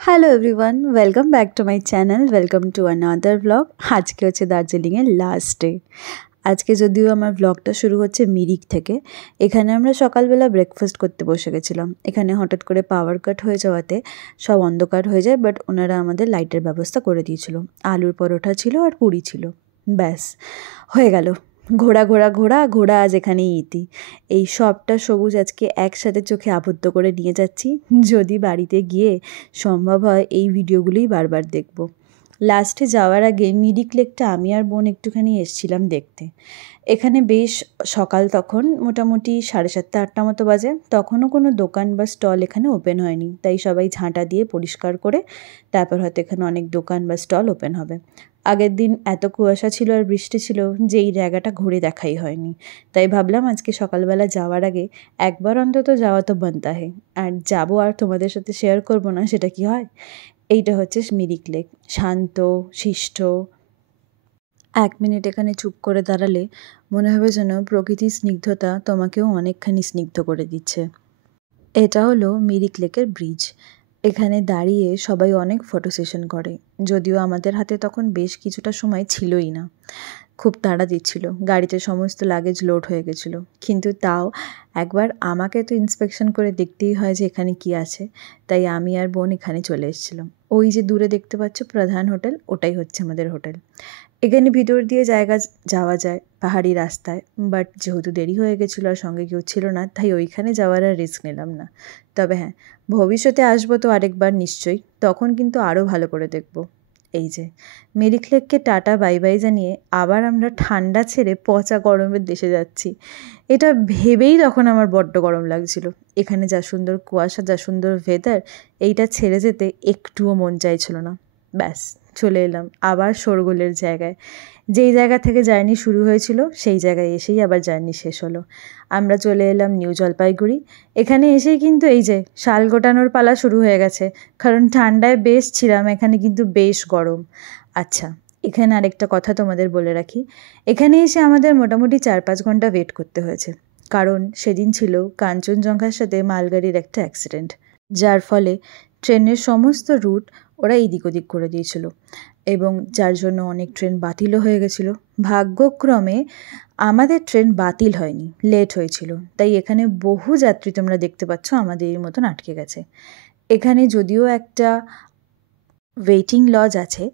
Hello everyone, welcome back to my channel, welcome to another blog. আজকে হচ্ছে দার্জিলিংয়ের last day. আজকে যদিও আমার ব্লগটা শুরু হচ্ছে মিরিক থেকে। এখানে আমরা সকালবেলা ব্রেকফাস্ট করতে বসে গেছিলাম। এখানে হঠাৎ করে পাওয়ার কাট হয়ে যাওয়াতে সব অন্ধকার হয়ে যায়, বাট ওনারা আমাদের লাইটের ব্যবস্থা করে দিয়েছিল। আলুর পরোটা ছিল আর পুরি ছিল, ব্যাস হয়ে গেল। ঘোড়া ঘোড়া ঘোড়া ঘোড়া আজ এখানেই ইতি। এই সবটা সবুজ আজকে একসাথে চোখে আবদ্ধ করে নিয়ে যাচ্ছি। যদি বাড়িতে গিয়ে সম্ভব হয় এই ভিডিওগুলোই বারবার দেখব। লাস্টে যাওয়ার আগে মিরিক লেকটা আমি আর বোন একটুখানি এসছিলাম দেখতে। এখানে বেশ সকাল, তখন মোটামুটি 7:30-8টা মতো বাজে। তখনও কোনো দোকান বা স্টল এখানে ওপেন হয়নি, তাই সবাই ঝাঁটা দিয়ে পরিষ্কার করে তারপর হয়তো এখানে অনেক দোকান বা স্টল ওপেন হবে। আগের দিন এত কুয়াশা ছিল আর বৃষ্টি ছিল যে এই জায়গাটা ঘুরে দেখাই হয়নি, তাই ভাবলাম আজকে সকালবেলা যাওয়ার আগে একবার অন্তত যাওয়া তো বানতা হে। আর যাবো আর তোমাদের সাথে শেয়ার করবো না, সেটা কি হয়? এইটা হচ্ছে মিরিক লেক, শান্ত শিষ্ট। 1 মিনিট এখানে চুপ করে দাঁড়ালে মনে হবে যেন প্রকৃতির স্নিগ্ধতা তোমাকেও অনেকখানি স্নিগ্ধ করে দিচ্ছে। এটা হলো মিরিক লেকের ব্রিজ। এখানে দাঁড়িয়ে সবাই অনেক ফটো সেশন করে, যদিও আমাদের হাতে তখন বেশ কিছুটা সময় ছিলই না। খুব তাড়া দিচ্ছিল, গাড়িতে সমস্ত লাগেজ লোড হয়ে গেছিলো, কিন্তু তাও একবার আমাকে তো ইন্সপেকশন করে দেখতেই হয় যে এখানে কি আছে। তাই আমি আর বোন এখানে চলে এসেছিলাম। ওই যে দূরে দেখতে পাচ্ছ প্রধান হোটেল, ওটাই হচ্ছে আমাদের হোটেল। এখানে ভিতর দিয়ে যাওয়া যায় পাহাড়ি রাস্তায়, বাট যেহেতু দেরি হয়ে গেছিলো আর সঙ্গে কেউ ছিল না, তাই ওইখানে যাওয়ার আর রিস্ক নিলাম না। তবে হ্যাঁ, ভবিষ্যতে আসবো তো আরেকবার নিশ্চয়ই, তখন কিন্তু আরও ভালো করে দেখব। এই যে মিরিক লেককে টাটা বাই বাই জানিয়ে আবার আমরা ঠান্ডা ছেড়ে পচা গরমের দেশে যাচ্ছি। এটা ভেবেই তখন আমার বড্ড গরম লাগছিল। এখানে যা সুন্দর কুয়াশা, যা সুন্দর ওয়েদার, এইটা ছেড়ে যেতে একটুও মন চাইছিল না। ব্যাস চলে এলাম আবার শোরগোলের জায়গায়। যেই জায়গা থেকে জার্নি শুরু হয়েছিল সেই জায়গায় এসেই আবার জার্নি শেষ হলো। আমরা চলে এলাম নিউ জলপাইগুড়ি। এখানে এসেই কিন্তু এই যে শাল গোটানোর পালা শুরু হয়ে গেছে, কারণ ঠান্ডায় বেশ ছিলাম, এখানে কিন্তু বেশ গরম। আচ্ছা, এখানে আরেকটা কথা তোমাদের বলে রাখি, এখানে এসে আমাদের মোটামুটি 4-5 ঘন্টা ওয়েট করতে হয়েছে, কারণ সেদিন ছিল কাঞ্চনজঙ্ঘার সাথে মালগাড়ির একটা অ্যাক্সিডেন্ট, যার ফলে ট্রেনের সমস্ত রুট ওরা এদিক ওদিক করে দিয়েছিল, এবং যার জন্য অনেক ট্রেন বাতিলও হয়ে গেছিলো। ভাগ্যক্রমে আমাদের ট্রেন বাতিল হয়নি, লেট হয়েছিল, তাই এখানে বহু যাত্রী তোমরা দেখতে পাচ্ছ আমাদের এই মতন আটকে গেছে। এখানে যদিও একটা ওয়েটিং লজ আছে,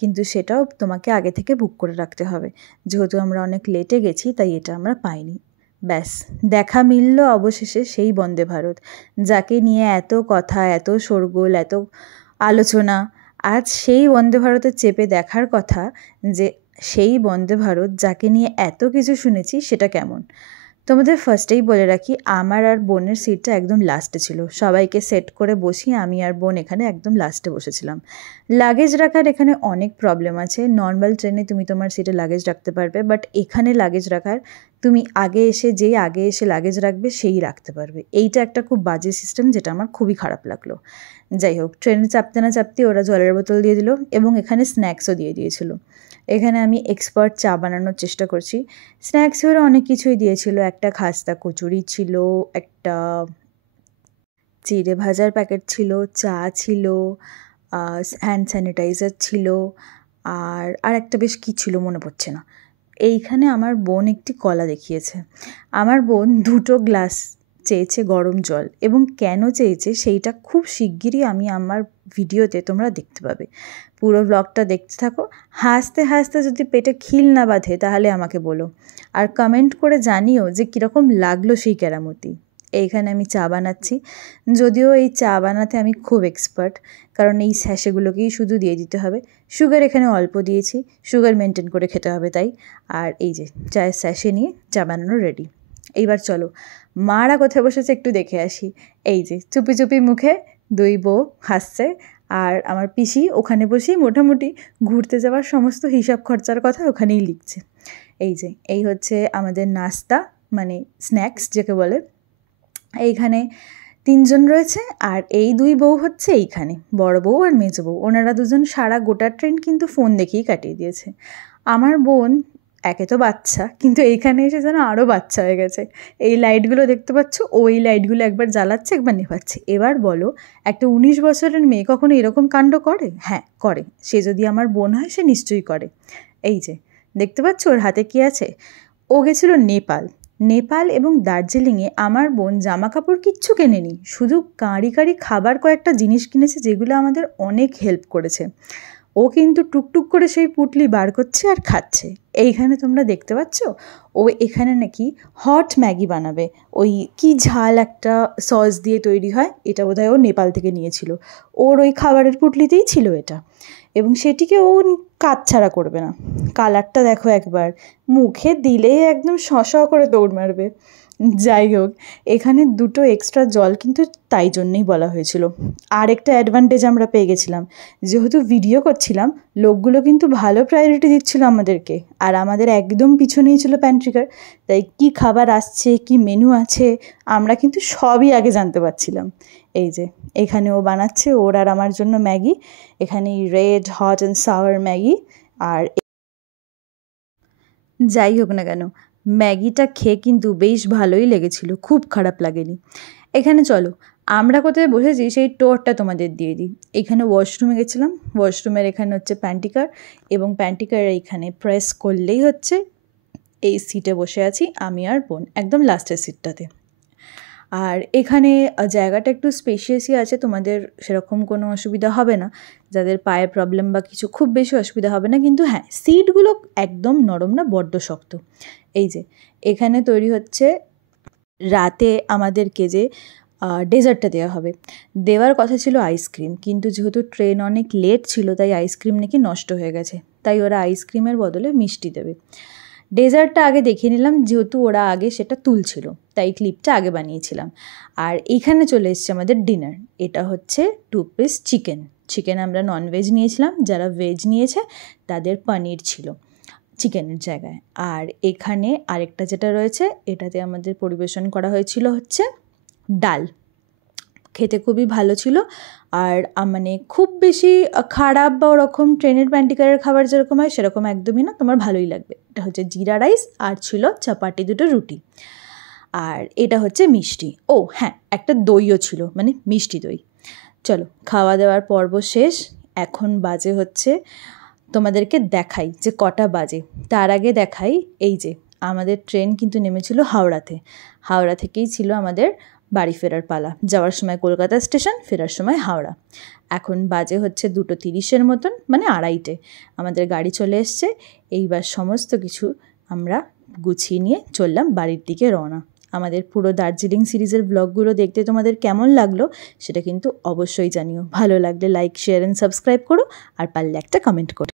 কিন্তু সেটাও তোমাকে আগে থেকে বুক করে রাখতে হবে। যেহেতু আমরা অনেক লেটে গেছি, তাই এটা আমরা পাইনি। ব্যাস দেখা মিলল অবশেষে সেই বন্দে ভারত, যাকে নিয়ে এত কথা, এত শোরগোল, এত আলোচনা। আজ সেই বন্দে ভারতে চেপে দেখার কথা যে সেই বন্দে ভারত যাকে নিয়ে এত কিছু শুনেছি সেটা কেমন। তোমাদের ফার্স্টেই বলে রাখি, আমার আর বোনের সিটটা একদম লাস্টে ছিল। সবাইকে সেট করে বসিয়ে আমি আর বোন এখানে একদম লাস্টে বসেছিলাম। লাগেজ রাখার এখানে অনেক প্রবলেম আছে। নর্মাল ট্রেনে তুমি তোমার সিটে লাগেজ রাখতে পারবে, বাট এখানে লাগেজ রাখার তুমি যেই আগে এসে লাগেজ রাখবে সেই রাখতে পারবে। এইটা একটা খুব বাজে সিস্টেম, যেটা আমার খুবই খারাপ লাগলো। যাই হোক, ট্রেনে চাপতে না চাপতে ওরা জলের বোতল দিয়ে দিল, এবং এখানে স্ন্যাক্সও দিয়ে দিয়েছিল। এখানে আমি এক্সপার্ট চা বানানোর চেষ্টা করছি। স্ন্যাক্সে ওরা অনেক কিছুই দিয়েছিল, একটা খাস্তা কচুরি ছিল, একটা চিড়ে ভাজার প্যাকেট ছিল, চা ছিল, হ্যান্ড স্যানিটাইজার ছিল, আর একটা বেশ কী ছিল মনে পড়ছে না। এইখানে আমার বোন একটি কলা দেখিয়েছে। আমার বোন 2টো গ্লাস চেয়েছে গরম জল, এবং কেন চেয়েছে সেইটা খুব শিগগিরই আমি আমার ভিডিওতে তোমরা দেখতে পাবে। পুরো ব্লগটা দেখতে থাকো। হাসতে হাসতে যদি পেটে খিল না বাঁধে তাহলে আমাকে বলো, আর কমেন্ট করে জানিও যে কীরকম লাগলো সেই কেরামতি। এইখানে আমি চা বানাচ্ছি, যদিও এই চা বানাতে আমি খুব এক্সপার্ট, কারণ এই স্যাশেগুলোকেই শুধু দিয়ে দিতে হবে। সুগার এখানে অল্প দিয়েছি, সুগার মেনটেন করে খেতে হবে তাই। আর এই যে চায়ের স্যাশে নিয়ে চা বানানো রেডি। এইবার চলো মারা কোথায় বসেছে একটু দেখে আসি। এই যে চুপি চুপি মুখে 2 বউ হাসছে, আর আমার পিসি ওখানে বসেই মোটামুটি ঘুরতে যাওয়ার সমস্ত হিসাব খরচার কথা ওখানেই লিখছে। এই হচ্ছে আমাদের নাস্তা, মানে স্ন্যাক্স যাকে বলে। এইখানে 3 জন রয়েছে, আর এই 2 বউ হচ্ছে এইখানে বড় বউ আর মেজ বউ। ওনারা দুজন সারা গোটা ট্রেন কিন্তু ফোন দেখেই কাটিয়ে দিয়েছে। আমার বোন একে তো বাচ্চা, কিন্তু এইখানে এসে যেন আরও বাচ্চা হয়ে গেছে। এই লাইটগুলো দেখতে পাচ্ছ, ওই লাইটগুলো একবার জ্বালাচ্ছে একবার নেভাচ্ছে। এবার বলো, একটা 19 বছরের মেয়ে কখনো এরকম কাণ্ড করে? হ্যাঁ করে। সে যদি আমার বোন হয় সে নিশ্চয়ই করে। এই যে দেখতে পাচ্ছ ওর হাতে কি আছে? ও গেছিলো নেপাল এবং দার্জিলিংয়ে। আমার বোন জামা কাপড় কিচ্ছু কেনেনি, শুধু কাঁড়ি খাবার কয়েকটা জিনিস কিনেছে, যেগুলো আমাদের অনেক হেল্প করেছে। ও কিন্তু টুকটুক করে সেই পুটলি বার করছে আর খাচ্ছে। এইখানে তোমরা দেখতে পাচ্ছ, ও এখানে নাকি হট ম্যাগি বানাবে। ওই কি ঝাল একটা সস দিয়ে তৈরি হয়, এটা বোধহয় ও নেপাল থেকে নিয়েছিল। ওর ওই খাবারের পুটলিতেই ছিল এটা, এবং সেটিকে ও কাটছাড়া করবে না। কালারটা দেখো একবার, মুখে দিলেই একদম শ করে দৌড় মারবে। যাই হোক, এখানে 2টো এক্সট্রা জল কিন্তু তাই জন্যেই বলা হয়েছিল। আর একটা অ্যাডভান্টেজ আমরা পেয়ে গেছিলাম, যেহেতু ভিডিও করছিলাম, লোকগুলো কিন্তু ভালো প্রায়োরিটি দিচ্ছিল আমাদেরকে, আর আমাদের একদম পিছনেই ছিল প্যান্ট্রিকার। তাই কি খাবার আসছে, কি মেনু আছে, আমরা কিন্তু সবই আগে জানতে পারছিলাম। এই যে এখানে ও বানাচ্ছে ওর আর আমার জন্য ম্যাগি। এখানে red hot and sour Maggi. আর যাই হোক না কেন, ম্যাগিটা খেয়ে কিন্তু বেশ ভালোই লেগেছিল, খুব খারাপ লাগেনি। এখানে চলো আমরা কোথায় বসেছি সেই টোরটা তোমাদের দিয়ে দিই। এখানে ওয়াশরুমে গেছিলাম, ওয়াশরুমের এখানে হচ্ছে প্যান্টিকার, এবং প্যান্টিকার এইখানে প্রেস করলেই হচ্ছে এই সিটে বসে আছি আমি আর বোন, একদম লাস্টের সিটটাতে। আর এখানে জায়গাটা একটু স্পেশিয়াসই আছে, তোমাদের সেরকম কোনো অসুবিধা হবে না। যাদের পায়ে প্রবলেম বা কিছু, খুব বেশি অসুবিধা হবে না। কিন্তু হ্যাঁ, সিটগুলো একদম নরম না, বড্ড শক্ত। এই যে এখানে তৈরি হচ্ছে রাতে আমাদেরকে যে ডেজার্টটা দেওয়া হবে। দেওয়ার কথা ছিল আইসক্রিম, কিন্তু যেহেতু ট্রেন অনেক লেট ছিল তাই আইসক্রিম নাকি নষ্ট হয়ে গেছে, তাই ওরা আইসক্রিমের বদলে মিষ্টি দেবে। ডেজার্টটা আগে দেখে নিলাম, যেহেতু ওরা আগে সেটা তুলছিল তাই ক্লিপটা আগে বানিয়েছিলাম। আর এইখানে চলে এসছে আমাদের ডিনার। এটা হচ্ছে 2 পিস চিকেন আমরা ননভেজ নিয়েছিলাম, যারা ভেজ নিয়েছে তাদের পনির ছিল চিকেনের জায়গায়। আর এখানে আরেকটা যেটা রয়েছে, এটাতে আমাদের পরিবেশন করা হয়েছিল হচ্ছে ডাল। খেতে খুবই ভালো ছিল। আর মানে খুব বেশি খারাপ বা ওরকম ট্রেনের প্যান্টিকারের খাবার যেরকম হয় সেরকম একদমই না, তোমার ভালোই লাগবে। এটা হচ্ছে জিরা রাইস, আর ছিল চাপাটি 2টো রুটি, আর এটা হচ্ছে মিষ্টি। ও হ্যাঁ, একটা দইও ছিল, মানে মিষ্টি দই। চলো খাওয়া দাওয়ার পর্ব শেষ। এখন বাজে হচ্ছে, তোমাদেরকে দেখাই যে কটা বাজে। তার আগে দেখাই, এই যে আমাদের ট্রেন কিন্তু নেমেছিল হাওড়াতে। হাওড়া থেকেই ছিল আমাদের বাড়ি ফেরার পালা। যাওয়ার সময় কলকাতা স্টেশন, ফেরার সময় হাওড়া। এখন বাজে হচ্ছে 2:30 মতন, মানে 2:30। আমাদের গাড়ি চলে এসছে। এইবার সমস্ত কিছু আমরা গুছিয়ে নিয়ে চললাম বাড়ির দিকে রওনা। আমাদের পুরো দার্জিলিং সিরিজের ব্লগগুলো দেখতে তোমাদের কেমন লাগলো সেটা কিন্তু অবশ্যই জানিও। ভালো লাগলে লাইক, শেয়ার অ্যান্ড সাবস্ক্রাইব করো, আর পারলে একটা কমেন্ট করো।